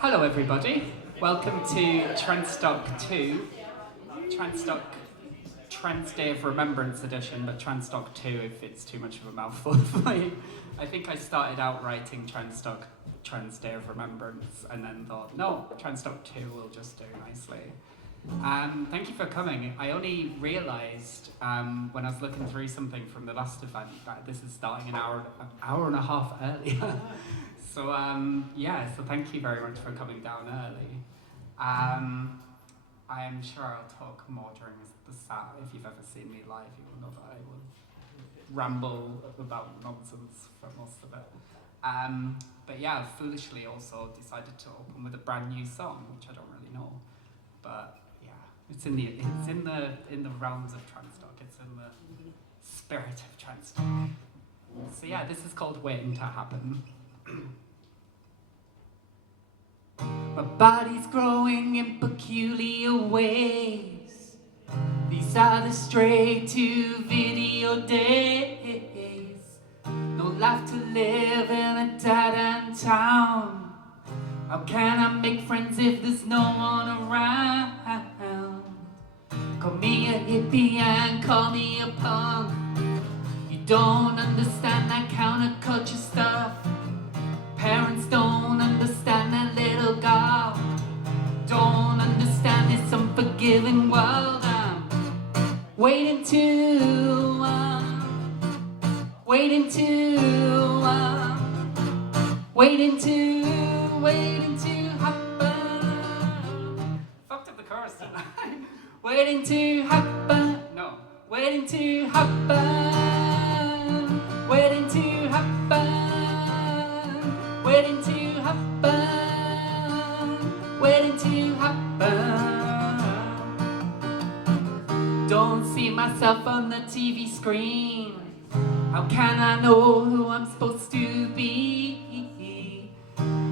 Hello everybody, welcome to Transtock 2, Transtock Trans Day of Remembrance edition, but Transtock 2 if it's too much of a mouthful for you. I think I started out writing Transtock Trans Day of Remembrance and then thought, no, Transtock 2 will just do nicely. Thank you for coming. I only realised when I was looking through something from the last event that this is starting an hour and a half earlier. So so thank you very much for coming down early. I am sure I'll talk more during the set. If you've ever seen me live, you will know that I will ramble about nonsense for most of it. But yeah, foolishly also decided to open with a brand new song, which I don't really know. But yeah, it's in the realms of Transtock. It's in the spirit of Transtock. So yeah, this is called Waiting to Happen. My body's growing in peculiar ways. These are the straight-to-video days. No life to live in a dead-end town. How can I make friends if there's no one around? Call me a hippie and call me a punk. You don't understand that counterculture stuff. Parents don't understand that little girl. Don't understand this unforgiving world. I'm waiting to happen. Fucked up the chorus, didn't I? Waiting to happen. No. Waiting to happen. Waiting to happen. Waiting to happen. Waiting to happen. Don't see myself on the TV screen. How can I know who I'm supposed to be?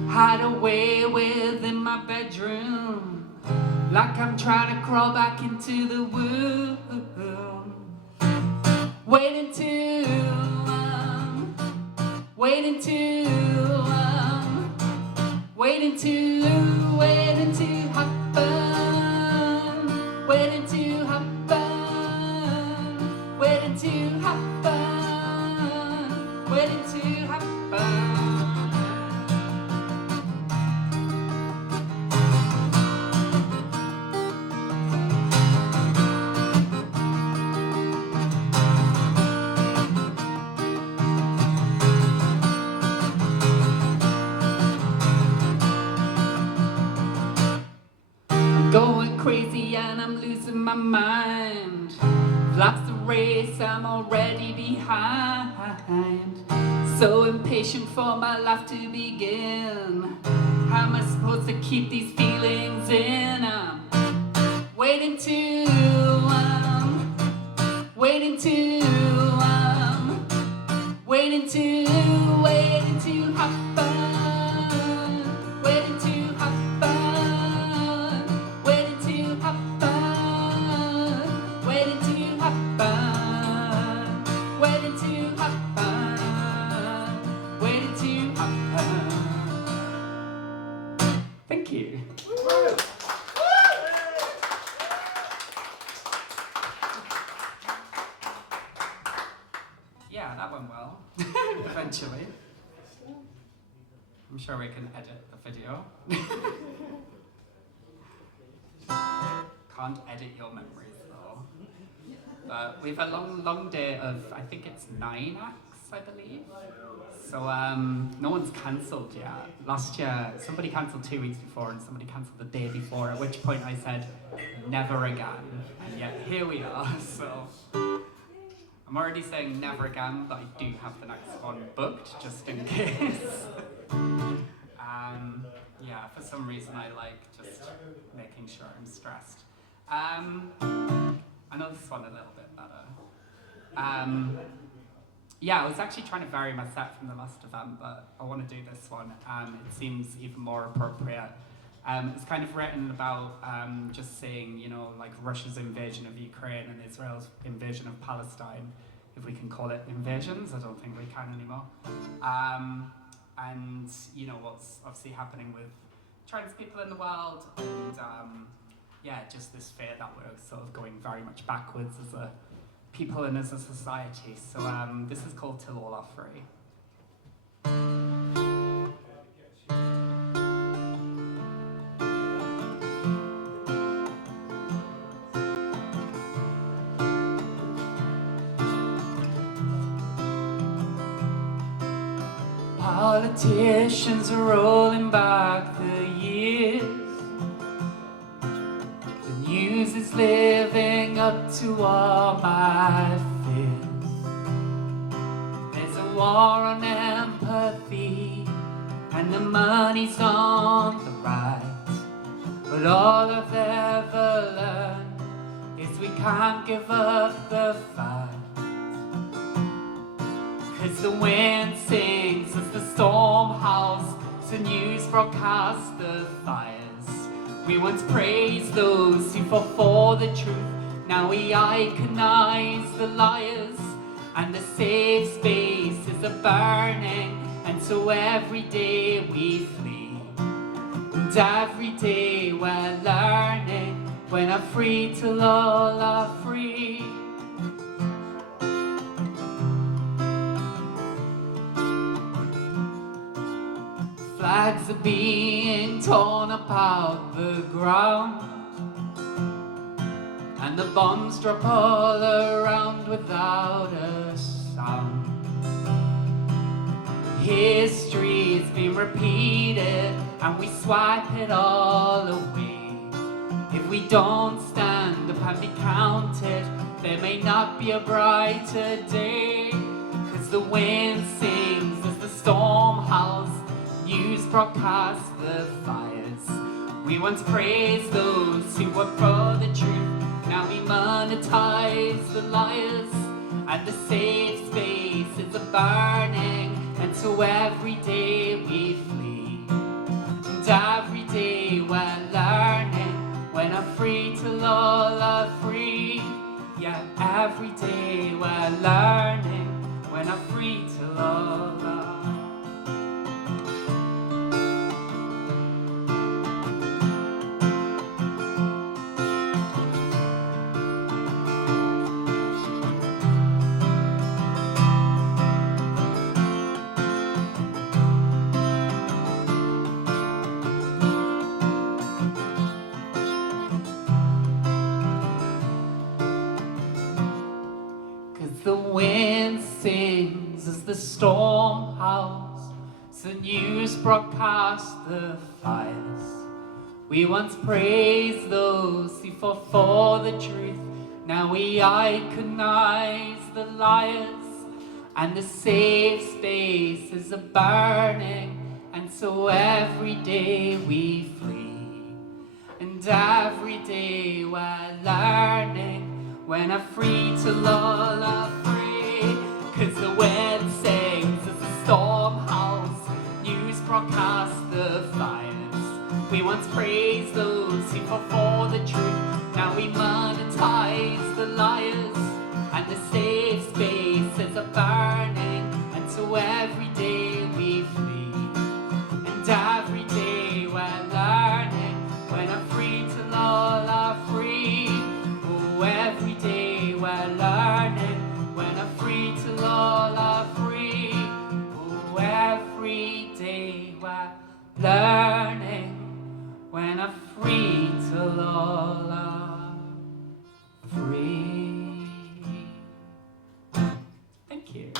Hide away within my bedroom, like I'm trying to crawl back into the womb. Waiting to happen. Waiting to happen. Waiting to happen. Waiting to happen. Waiting to happen. Going crazy and I'm losing my mind. Life's a race, I'm already behind. So impatient for my life to begin. How am I supposed to keep these feelings in? I'm waiting to waiting to waiting to happen. Waiting to happen. Waiting to happen. Waiting to happen. Waiting to happen. Waiting to happen. Thank you. Yeah, that went well. Eventually. I'm sure we can edit the video. Can't edit your memories though. But we've a long day of, I think it's 9 acts, I believe. So no one's cancelled yet. Last year, somebody cancelled 2 weeks before and somebody cancelled the day before, at which point I said, never again. And yet here we are, so. I'm already saying never again, but I do have the next one booked, just in case. Yeah, for some reason I like just making sure I'm stressed. I know this one a little bit better. Yeah, I was actually trying to vary my set from the last event, but I want to do this one. It seems even more appropriate. It's kind of written about just saying, you know, like Russia's invasion of Ukraine and Israel's invasion of Palestine, if we can call it invasions. I don't think we can anymore. And, you know, what's obviously happening with trans people in the world, and yeah, just this fear that we're sort of going very much backwards as a people and as a society. So this is called Till All Are Free. Politicians are rolling back the years. The news is living up to all my fears. There's a war on empathy, and the money's on the rise. But all I've ever learned is we can't give up the fight. 'Cause the wind sings as the storm howls, the news broadcasts the fires. We once praised those who fought for the truth, now we iconize the liars. And the safe spaces are burning, and so every day we flee. And every day we're learning, when are free till all are free. Flags are being torn up out the ground, and the bombs drop all around without a sound. History's been repeated, and we swipe it all away. If we don't stand up and be counted, there may not be a brighter day. 'Cause the wind sings as the storm howls, news broadcasts the fires. We once praised those who were for the truth, now we monetize the liars. And the safe spaces are burning, and so every day we flee. And every day we're learning, when are free till all are free. Yeah, every day we're learning, when are free till all are. The wind sings as the storm howls, the news broadcasts the fires. We once praised those who fought for the truth, now we iconize the liars. And the safe spaces are burning, and so every day we flee. And every day we're learning, when are free till all are free. 'Cause the wind sings as the storm howls, news broadcasts the fires. We once praised those who fought for the truth, now we monetize the liars. And the safe spaces are burning, and so every day we flee. And every day we're learning, when are free till all are free. Oh, every day we're learning, when are free till all are free. Oh, every day we're learning, when are free till all are free. Thank you.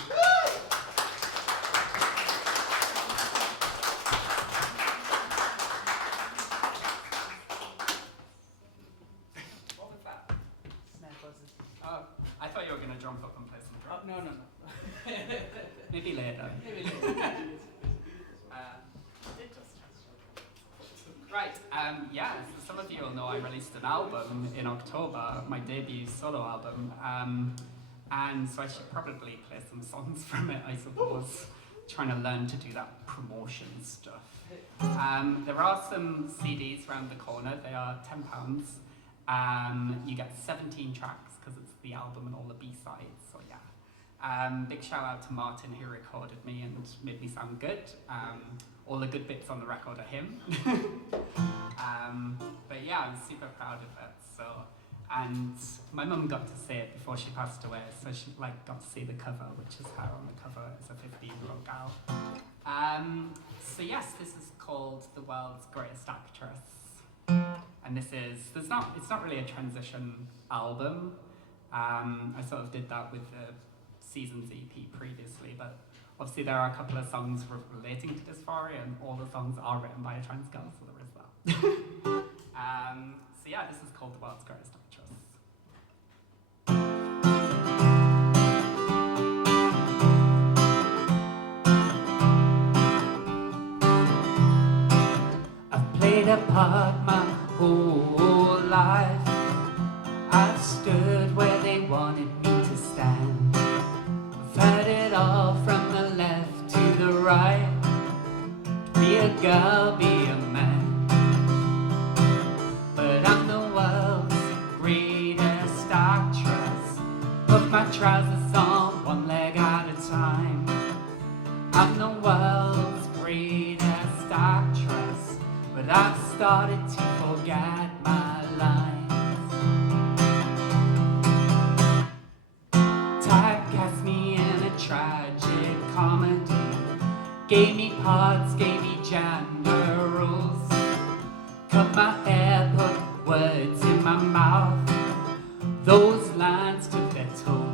Oh, I thought you were going to jump up and play some drums. No. Maybe later. Right, yeah, so some of you will know I released an album in October, my debut solo album, and so I should probably play some songs from it, I suppose, trying to learn to do that promotion stuff. There are some CDs around the corner, they are £10. You get 17 tracks, because it's the album and all the B-sides, so yeah. Big shout out to Martin who recorded me and made me sound good. All the good bits on the record are him. But yeah, I'm super proud of it. So, and my mum got to see it before she passed away, so she got to see the cover, which is her on the cover as a 15-year-old gal. So yes, this is called The World's Greatest Actress. And it's not really a transition album. I sort of did that with the Seasons EP previously, but obviously there are a couple of songs relating to dysphoria, and all the songs are written by a trans girl, so there is that. So yeah, this is called The World's Greatest Actress. I've played a part my whole life. I've stood where they wanted me to stand. I've heard it all from the left to the right. Be a girl, be a man. But I'm the world's greatest actress. Put my trousers on one leg at a time. I'm the world's greatest actress, but I've started to forget my lines. Typecast me in a tragic comedy. Gave me parts, gave me gender roles. Cut my hair, put words in my mouth. Those lines took their toll.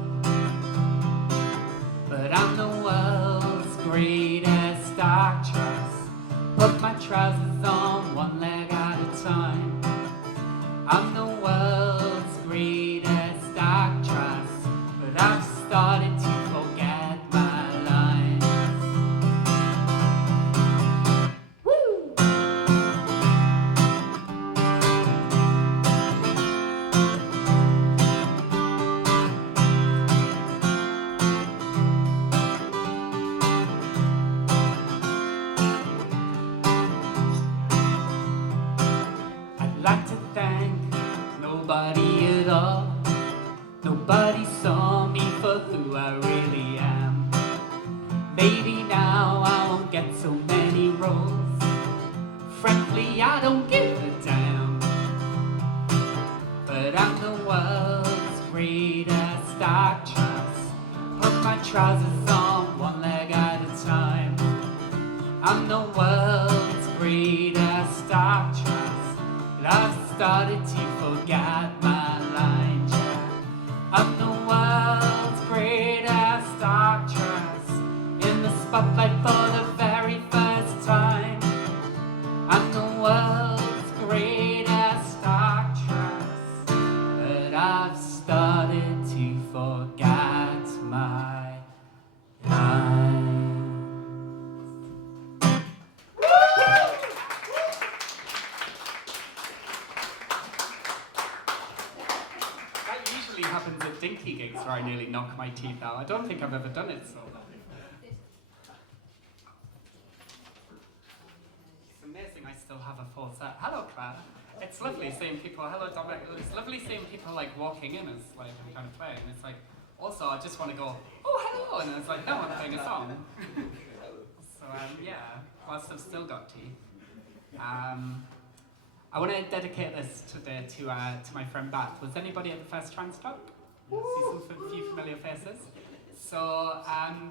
But I'm the world's greatest actress. Put my trousers on one leg at a time. I'm the world's greatest actress, but I've started to forget my lines. Woo! I'd like to thank nobody at all. Nobody saw me for who I really am. Maybe now I won't get so many roles. Frankly, I don't give a damn. But I'm the world's greatest actress. Put my trousers on one leg at a time. I'm the world's greatest actress, but I've started to forget my lines. I'm the world's greatest actress, in the spotlight for the very first time. I'm the world's greatest actress, but I've started to forget my lines. That usually happens at dinky gigs where I nearly knock my teeth out. I don't think I've ever done it so. It's amazing I still have a full set. Hello, Claire. It's lovely seeing people. Hello, Dominic. It's lovely seeing people like walking in as like I'm kind of playing. It's like also I just want to go, oh hello, and it's like no, I'm playing a song. So yeah, whilst I've still got teeth. I want to dedicate this today to my friend Beth. Was anybody at the first Transtock? See some few familiar faces. So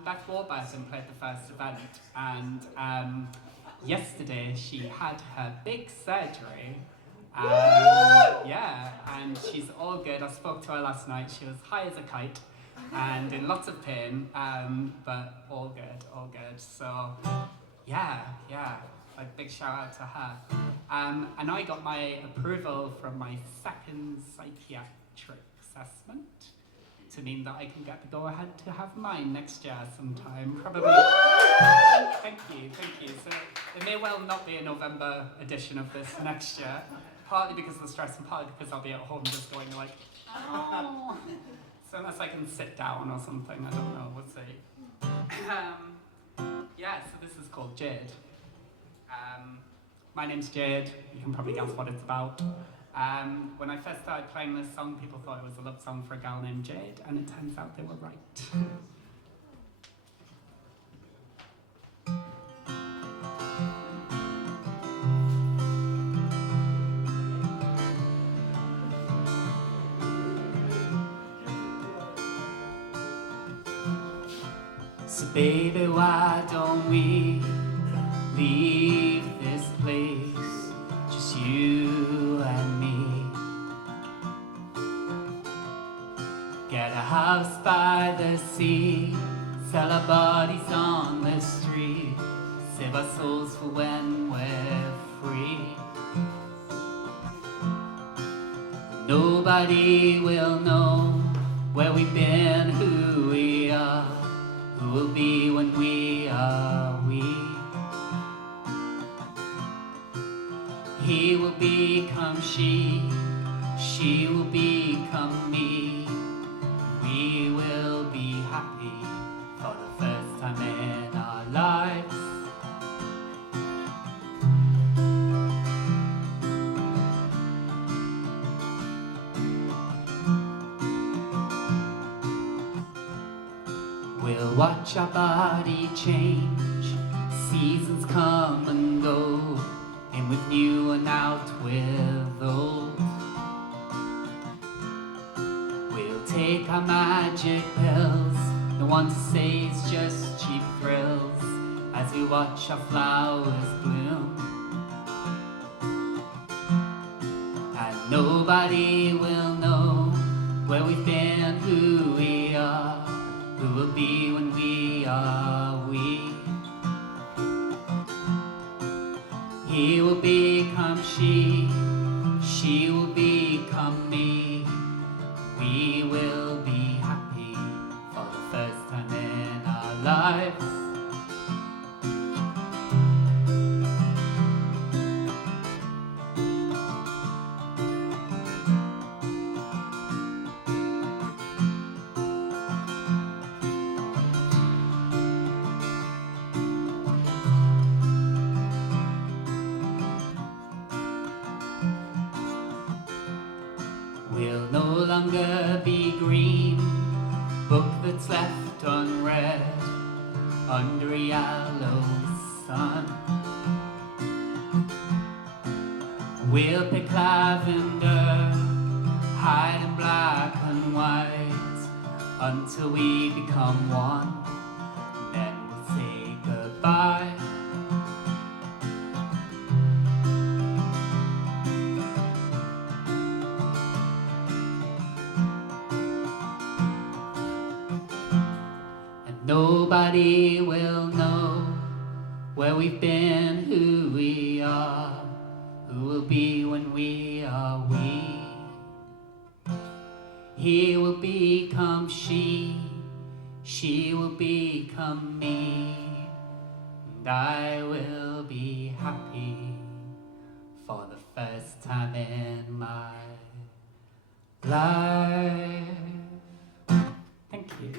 Beth Warburton played the first event, and yesterday she had her big surgery. Yeah, and she's all good. I spoke to her last night. She was high as a kite and in lots of pain, but all good, all good. So yeah. Like big shout out to her. And I got my approval from my second psychiatric assessment to mean that I can get the go ahead to have mine next year sometime, probably. Thank you. So it may well not be a November edition of this next year, partly because of the stress and partly because I'll be at home just going like, oh. So unless I can sit down or something, I don't know, we'll see. Yeah, so this is called Jade. My name's Jade, you can probably guess what it's about. When I first started playing this song, people thought it was a love song for a gal named Jade, and it turns out they were right. So baby, why don't we leave this place, just you and me? Get a house by the sea, sell our bodies on the street, save our souls for when we're free. Nobody will know where we've been, who we are, who will be when we are we. He will become she, she will become me. We will be happy for the first time in our lives. We'll watch our body change, seasons come and go, in with new and out with old. We'll take our magic pills, no one to say it's just cheap thrills, as we watch our flowers bloom. And nobody will know where we've been, who we are, who will be when we are we. He will become she, she will become me. We will be happy for the first time in our lives. We'll no longer be green, book that's left unread under a yellow sun. We'll pick lavender, hide in black and white, until we become one, then we'll say goodbye. Nobody will know where we've been, who we are, who will be when we are we. He will become she, she will become me, and I will be happy for the first time in my life. Thank you.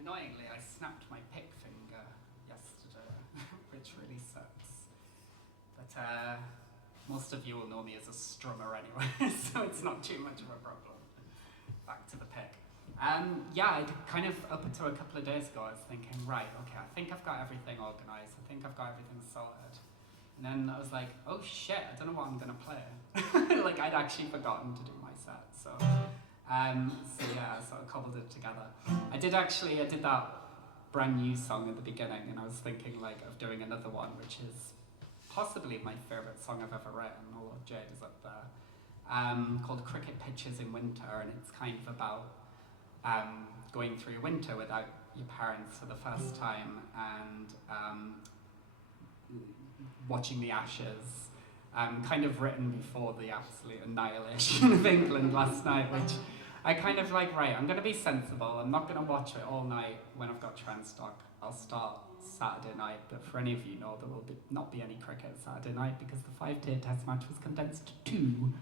Annoyingly, I snapped my pick finger yesterday, which really sucks. But most of you will know me as a strummer anyway, so it's not too much of a problem. Back to the pick. Yeah, kind of up until a couple of days ago, I was thinking, right, okay, I think I've got everything organised. I think I've got everything sorted. And then I was like, oh shit, I don't know what I'm gonna play. Like, I'd actually forgotten to do my set, so yeah, I sort of cobbled it together. I did that brand new song at the beginning, and I was thinking like of doing another one, which is possibly my favourite song I've ever written, although Jade is up there, called Cricket Pitches in Winter, and it's kind of about going through your winter without your parents for the first time, and watching the Ashes, kind of written before the absolute annihilation of England last night, which I kind of like, right, I'm going to be sensible, I'm not going to watch it all night when I've got Transtock. I'll start Saturday night, but for any of you know, there will not be any cricket Saturday night because the 5-day test match was condensed to 2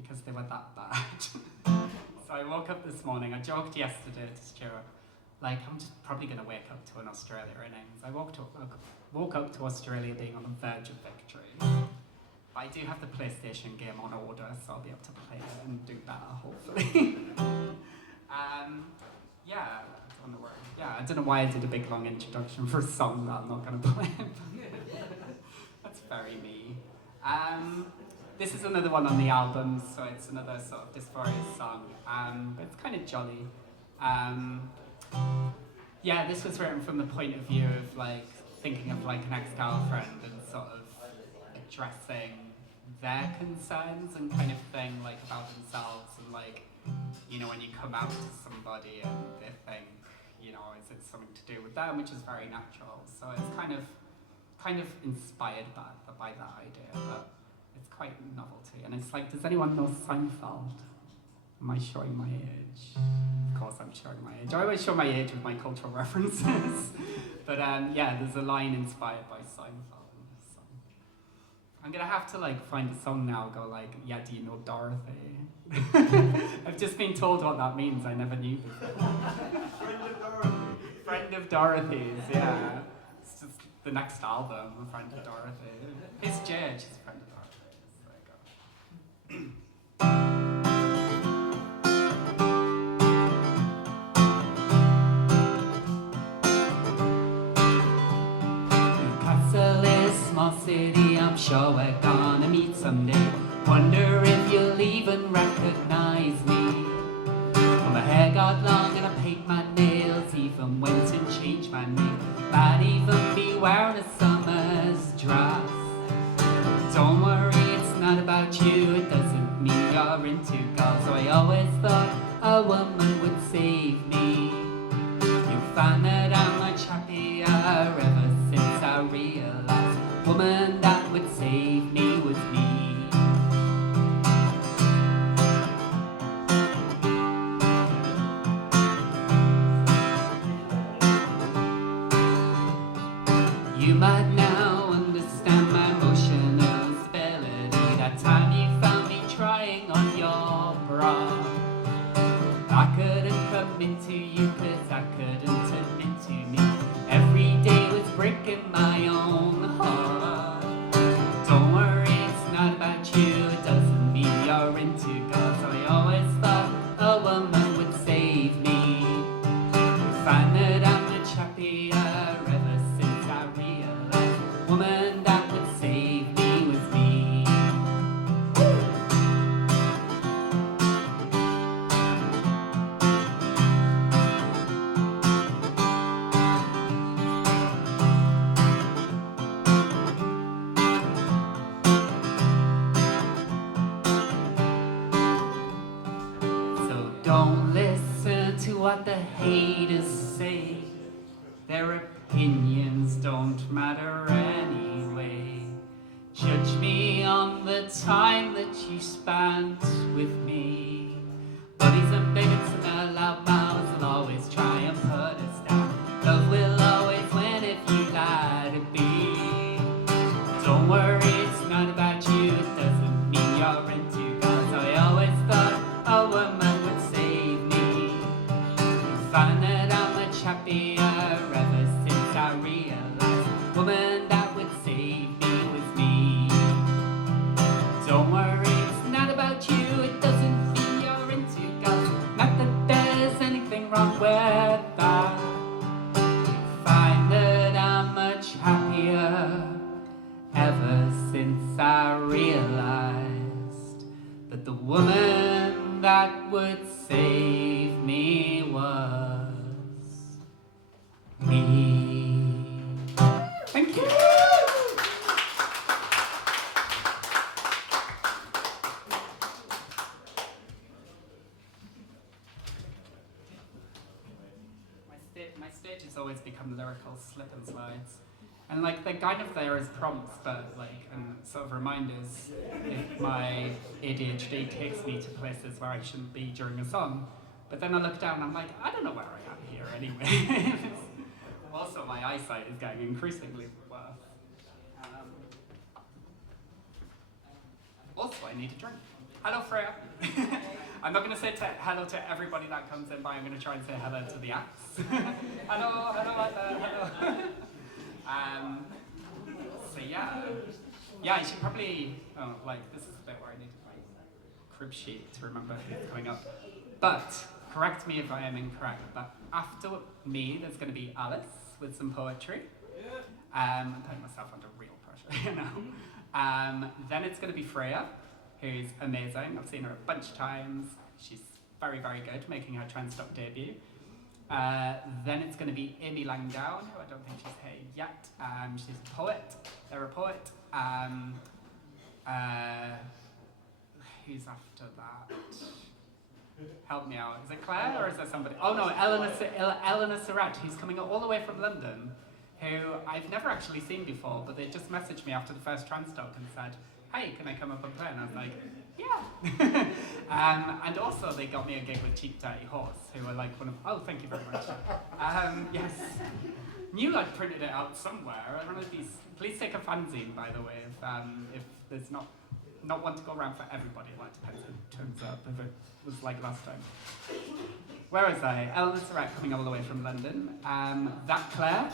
because they were that bad. So I woke up this morning, I joked yesterday to Stuart, like, I'm just probably going to wake up to an Australia innings. I woke up to Australia being on the verge of victory. I do have the PlayStation game on order, so I'll be able to play it and do better, hopefully. I don't know why I did a big long introduction for a song that I'm not going to play. That's very me. this is another one on the album, so it's another sort of dysphoria song, but it's kind of jolly. Yeah, this was written from the point of view of like thinking of like an ex-girlfriend and sort of addressing their concerns and kind of thing, like about themselves, and like, you know, when you come out to somebody and they think, you know, is it something to do with them, which is very natural. So it's kind of inspired by that idea, but it's quite novelty. And it's like, does anyone know Seinfeld? Am I showing my age? Of course I'm showing my age. I always show my age with my cultural references. But yeah, there's a line inspired by Seinfeld in this song. I'm gonna have to like find a song now, go like, yeah, do you know Dorothy? I've just been told what that means, I never knew before. Friend of Dorothy. Friend of Dorothy's, yeah. It's just the next album, Friend of Dorothy. It's Jade, she's a friend of Dorothy. There you go. Newcastle is a small city, I'm sure we're gonna meet someday. Wonder if you'll even recognize me. Well, my hair got long and I paint my nails, even went and changed my name. Might even be wearing a summer's dress. Don't worry, it's not about you, it doesn't mean you're into girls. So I always thought a woman would save me. You'll find that I'm much happier ever since I realized a woman that would save me was me. You might now understand my emotional stability. That time you found me trying on your bra. I couldn't commit to you cause I couldn't admit to me. Every day was breaking my own heart. Don't worry, it's not about you, it doesn't mean you're into girls. So I always thought a woman would save me. You find that I'm much happier ever since I realized a woman that would save me was me. So don't listen to what the haters say. Their opinions don't matter anyway. Judge me on the time that you spent with me. Buddies and bigots and the loud mouths will always try and put us down. Love will always win if you let it be. Don't worry, it's not about you, it doesn't mean you're into girls. I always thought a woman would save me. You find that I'm much happier ever since I realized a woman that would save me was me. Don't worry, it's not about you, it doesn't mean you're into girls. Not that there's anything wrong with that. You find that I'm much happier ever since I realized that the woman that would save me was me. Thank you. My stage has always become lyrical slip and slides. And like they're kind of there as prompts, but like and sort of reminders if my ADHD takes me to places where I shouldn't be during a song. But then I look down and I'm like, I don't know where I am here anyway. Also, my eyesight is getting increasingly worse. Also, I need a drink. Hello, Freya. I'm not going to say hello to everybody that comes in, but I'm going to try and say hello to the acts. Hello, hello out there, hello. So yeah, I should probably, like, this is the bit where I need my crib sheet to remember who's coming up. But, correct me if I am incorrect, but after me, there's going to be Alice with some poetry. I'm putting myself under real pressure, you know. Then it's going to be Freya who's amazing. I've seen her a bunch of times. She's very, very good, making her Transtock debut. Then it's going to be Amy Langdown, who I don't think she's here yet. She's a poet. They're a poet. Who's after that? Help me out. Is it Claire or is there somebody? Oh no, Eleanor Surratt, who's coming all the way from London, who I've never actually seen before, but they just messaged me after the first Transtock and said, hey, can I come up and play? And I was like, yeah. And also they got me a gig with Cheap Dirty Horse, who are like one of, oh, thank you very much. Yes. Knew I'd printed it out somewhere. One of these, please take a fanzine, by the way, if there's not one to go around for everybody, like depends who turns up, if it was like last time. Where was I? Eleanor Surratt coming all the way from London. That Claire,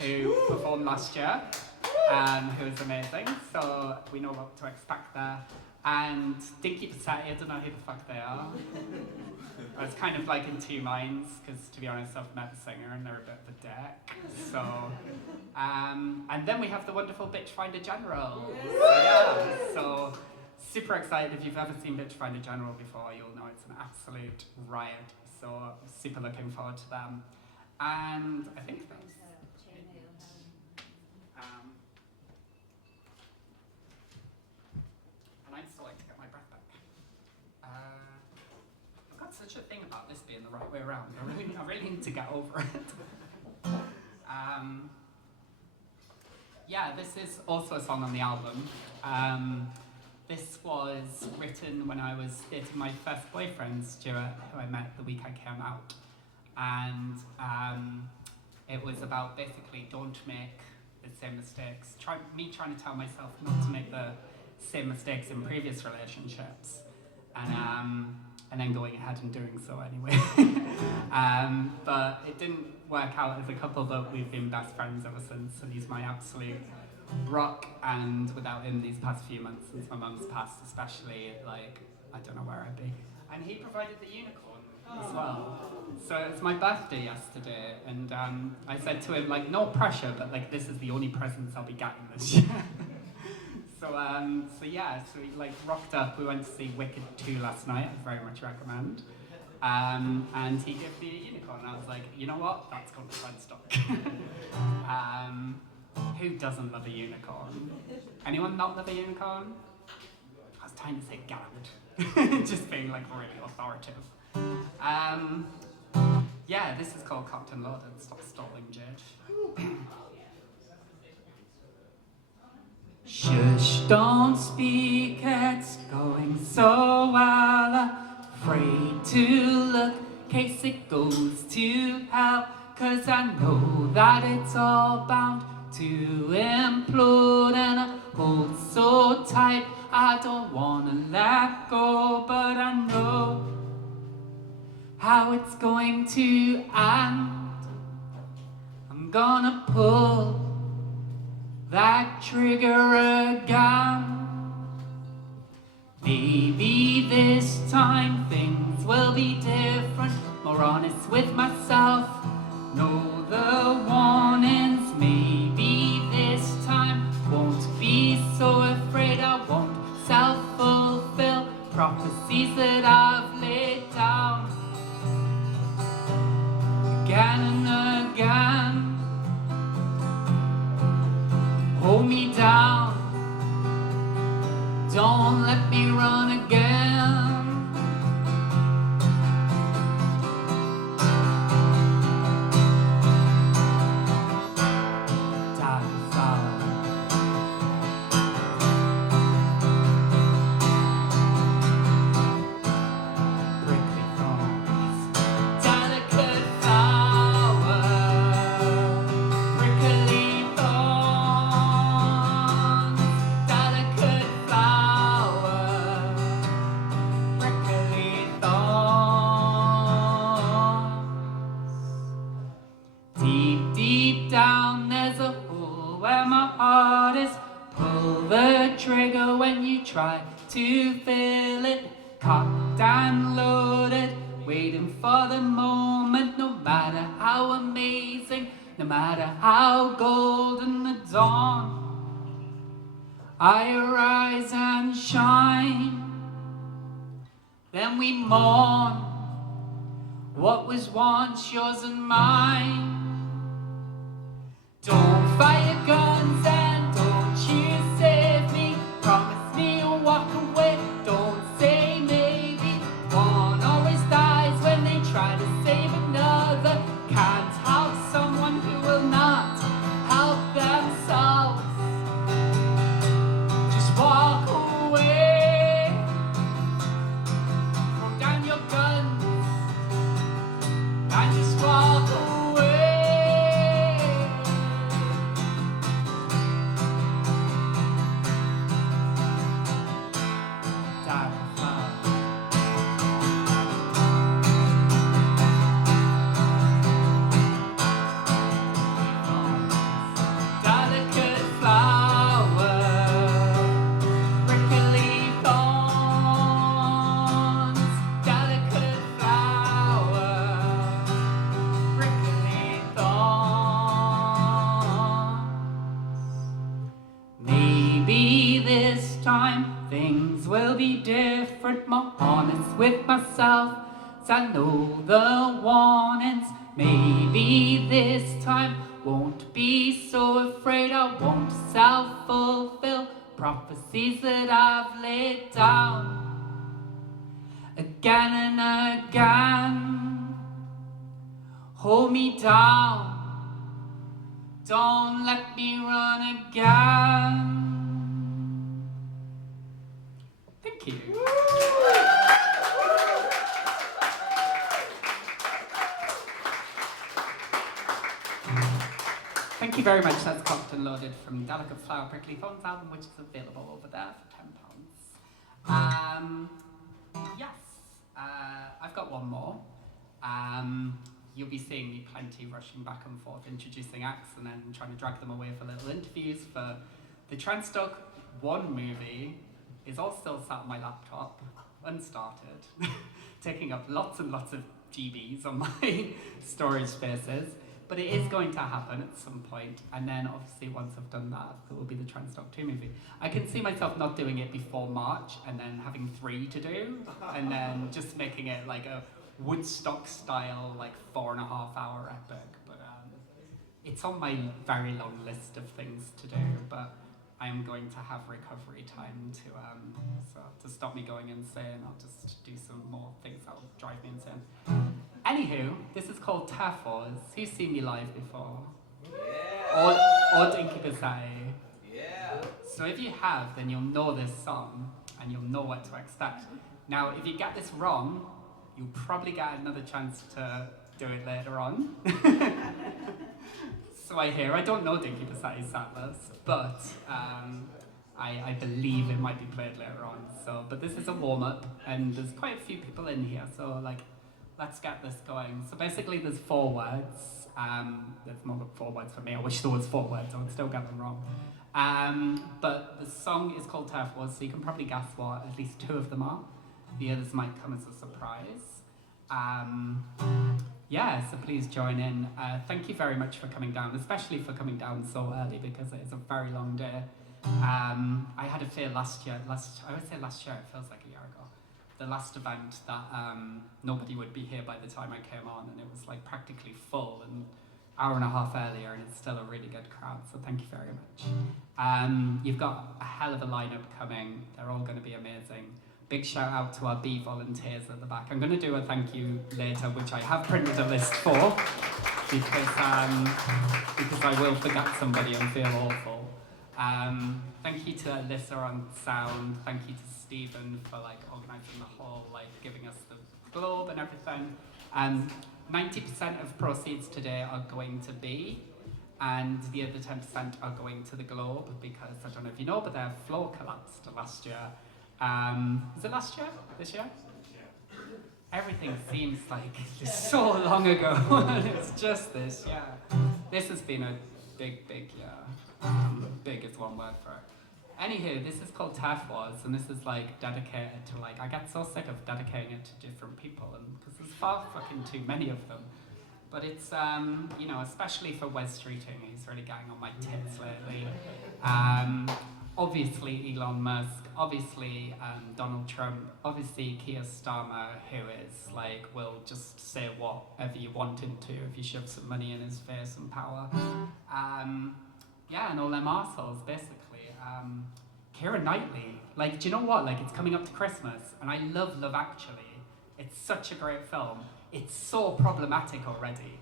who performed last year, who was amazing, so we know what to expect there. And Dinky Passetti, I don't know who the fuck they are. I was kind of like in two minds, because to be honest, I've met the singer and they're a bit of a dick. So, and then we have the wonderful Bitch Finder General. So, yeah, so super excited. If you've ever seen Bitch Finder General before, you'll know it's an absolute riot. So super looking forward to them. And I think that's and I'd still like to get my breath back. I've got such a thing about this being the right way around. I really need to get over it. Yeah, this is also a song on the album. This was written when I was dating my first boyfriend, Stuart, who I met the week I came out. And it was about basically don't make the same mistakes. Me trying to tell myself not to make the same mistakes in previous relationships. And then going ahead and doing so anyway. But it didn't work out as a couple, but we've been best friends ever since, and he's my absolute rock. And without him these past few months, since my mum's passed especially, like, I don't know where I'd be. And he provided the unicorn as well. So it's my birthday yesterday, and I said to him, like, no pressure, but like, this is the only presents I'll be getting this year. So we like rocked up. We went to see Wicked 2 last night. I very much recommend. And he gave me a unicorn. And I was like, you know what? That's called Transtock. Who doesn't love a unicorn? Anyone not love a unicorn? I was trying to say Gad. Just being like really authoritative. Yeah, this is called Cocked and Loaded. Stop stalling, Jade. Shush, don't speak, it's going so well. Afraid to look, case it goes to hell. 'Cause I know that it's all bound to implode. And I hold so tight, I don't wanna let go. But I know how it's going to end. I'm gonna pull that trigger again. Maybe this time things will be different, more honest with myself. Know the warnings, maybe this time won't be so afraid. I won't self-fulfill prophecies that I've laid down again and again. Hold me down, don't let me run again. Deep down there's a hole where my heart is. Pull the trigger when you try to fill it. Cocked and loaded, waiting for the moment. No matter how amazing, no matter how golden the dawn, I arise and shine. Then we mourn what was once yours and mine. Don't fire guns and don't you save me. Promise me you'll walk away. Don't say maybe. One always dies when they try to save another. Can't help someone who will not help themselves. Just walk away. Throw down your guns and just walk away. Delicate flower, prickly thorns. Delicate flower, prickly thorns. Maybe this time things will be different, more honest with myself, 'cause I know the warnings. Maybe this time won't be so afraid. I won't self-fulfill prophecies that I've laid down again and again. Hold me down, don't let me run again. Thank you. Thank you very much. That's Cocked and Loaded from Delicate Flower Prickly Thorns album, which is available over there for £10. Yes, I've got one more. You'll be seeing me plenty rushing back and forth, introducing acts and then trying to drag them away for little interviews for the Transtock 1 movie. Is all still sat on my laptop, unstarted, taking up lots and lots of GBs on my storage spaces. But it is going to happen at some point, and then obviously once I've done that, it will be the Transtock 2 movie. I can see myself not doing it before March, and then having 3 to do, and then just making it like a Woodstock style, like 4.5 hour epic. But it's on my very long list of things to do, but I am going to have recovery time to stop me going insane. I'll just do some more things that will drive me insane. Anywho, this is called TERF Wars. Who's seen me live before? Yeah. Or Incubus Eye. Yeah. So if you have, then you'll know this song and you'll know what to expect. Now, if you get this wrong, you'll probably get another chance to do it later on. So I hear. I don't know Dinky Basaiti's Atlas, but I believe it might be played later on. So, but this is a warm-up, and there's quite a few people in here, so like, let's get this going. So basically there's 4 words. There's more than 4 words for me. I wish there was 4 words, I would still get them wrong. But the song is called TERF Wars, so you can probably guess what at least 2 of them are. The others might come as a surprise. Yeah, so please join in. Thank you very much for coming down, especially for coming down so early because it is a very long day. I had a fear last year, I would say last year, it feels like a year ago. The last event that nobody would be here by the time I came on, and it was like practically full, and hour and a half earlier, and it's still a really good crowd, so thank you very much. You've got a hell of a lineup coming, they're all going to be amazing. Big shout out to our B volunteers at the back. I'm going to do a thank you later, which I have printed a list for, because I will forget somebody and feel awful. Thank you to Alyssa on sound, thank you to Stephen for like organising the whole, like giving us the globe and everything. 90% of proceeds today are going to B, and the other 10% are going to the globe, because I don't know if you know, but their floor collapsed last year. Was it last year? This year? Yeah. Everything seems like so long ago, and it's just this year. This has been a big year. Big is one word for it. Anywho, this is called TERF Wars, and this is like dedicated to like, I get so sick of dedicating it to different people, and because there's far fucking too many of them. But it's, you know, especially for Wes Streeting, he's really getting on my tits lately. obviously Elon Musk, obviously Donald Trump, obviously Keir Starmer, who is like, will just say whatever you want him to if you shove some money in his face and power. Yeah, and all them arseholes, basically. Keira Knightley, like, do you know what? Like, it's coming up to Christmas, and I love Love Actually. It's such a great film. It's so problematic already.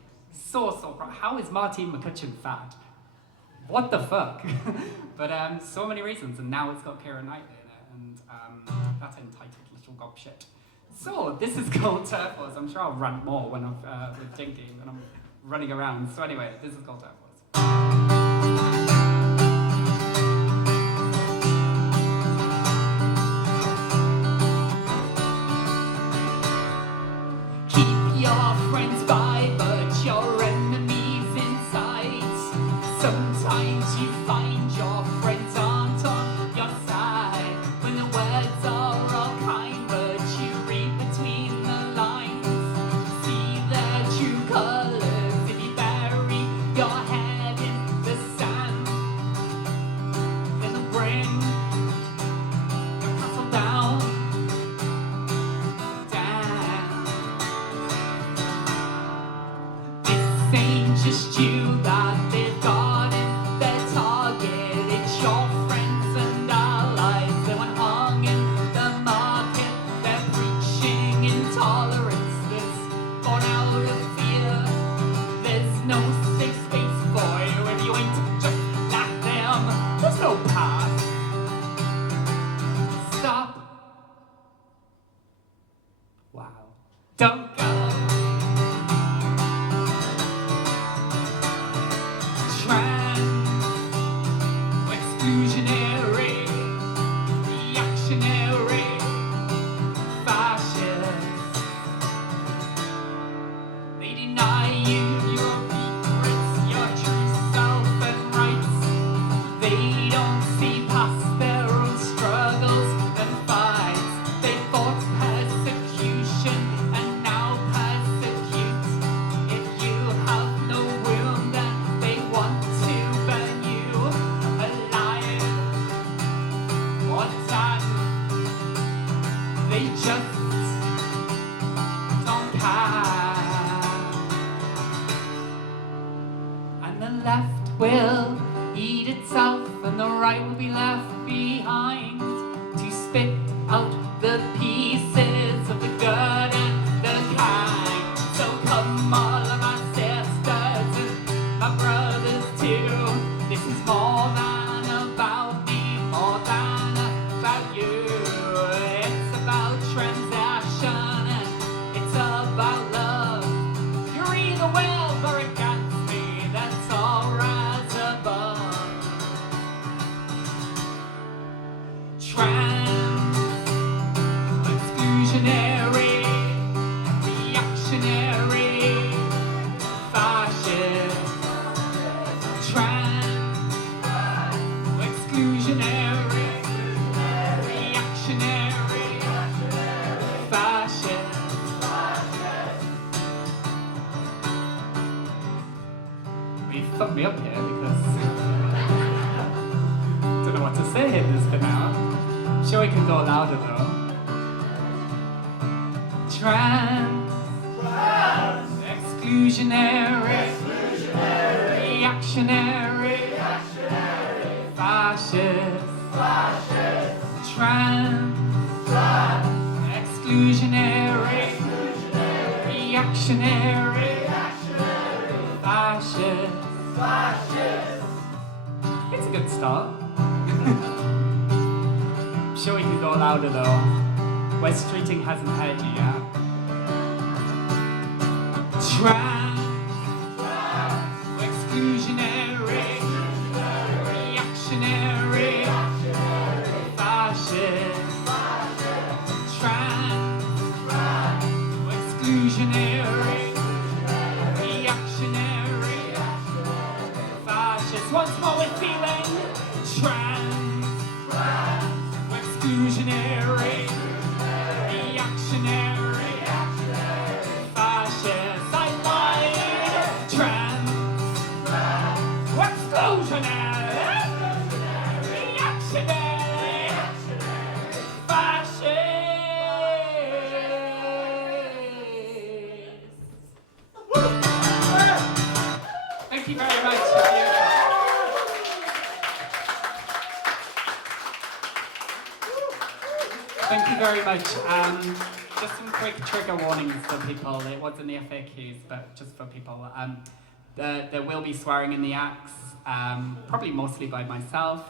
How is Martine McCutcheon fat? What the fuck? But so many reasons, and now it's got Keira Knightley in it, and that's entitled little gobshit. So this is called TERF Wars. I'm sure I'll rant more when I'm with Dinky when I'm running around. So anyway, this is called TERF Wars. Keep your friends by, but your enemies in sight. Sometimes you find your friends aren't on your side. When the words are all kind, but you read between the lines. See their true colors if you bury your head in the sand. Then they'll bring your castle down. This ain't just you that they've got in their target. It's your friends and allies. They want hung in the market. They're preaching intolerance that's born out of fear. There's no safe space for you if you ain't just like them. There's no path. Stop. Wow. Don't go. Exclusionary, reactionary, fascist. They deny you your secrets, your true self and rights. They don't see past their own struggles and fights. They fought persecution and now persecute. If you have no room, then they want to burn you alive or dead. They just don't care. And the left will eat itself, and the right will be left behind to spit out the pieces of the good and the kind. So come all of my sisters and my brothers too. This is more than about me, more than about you. It's about transaction and it's about love. You're either with or against me, that's all rise above. Exclusionary, reactionary, fascist. Exclusionary, reactionary, fascist. You fucked me up here because don't know what to say in this bit now. Sure, we can go louder though. Exclusionary, reactionary, fascist. Exclusionary, reactionary, fascist. It's a good start. Sure, we can go louder though. West Streeting hasn't heard you yet. Exclusionary, reactionary, fascist. Exclusionary, reactionary, fascist. Once more with feeling. Exclusionary, reactionary, fascist. I lied. Exclusionary, reactionary. very much. Just some quick trigger warnings for people. It wasn't the FAQs, but just for people. There will be swearing in the acts, probably mostly by myself.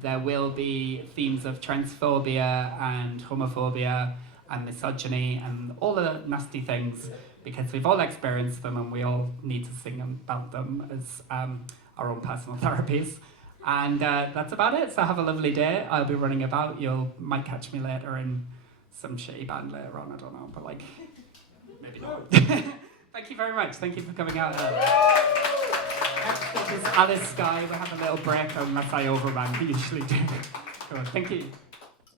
There will be themes of transphobia and homophobia and misogyny and all the nasty things, because we've all experienced them and we all need to sing about them as our own personal therapies. And that's about it. So have a lovely day. I'll be running about. You might catch me later in some shitty band later on. I don't know, but like, maybe not. Thank you very much. Thank you for coming out. This is Alice Sky. We have a little break unless I overran. We usually do. Cool. Thank you.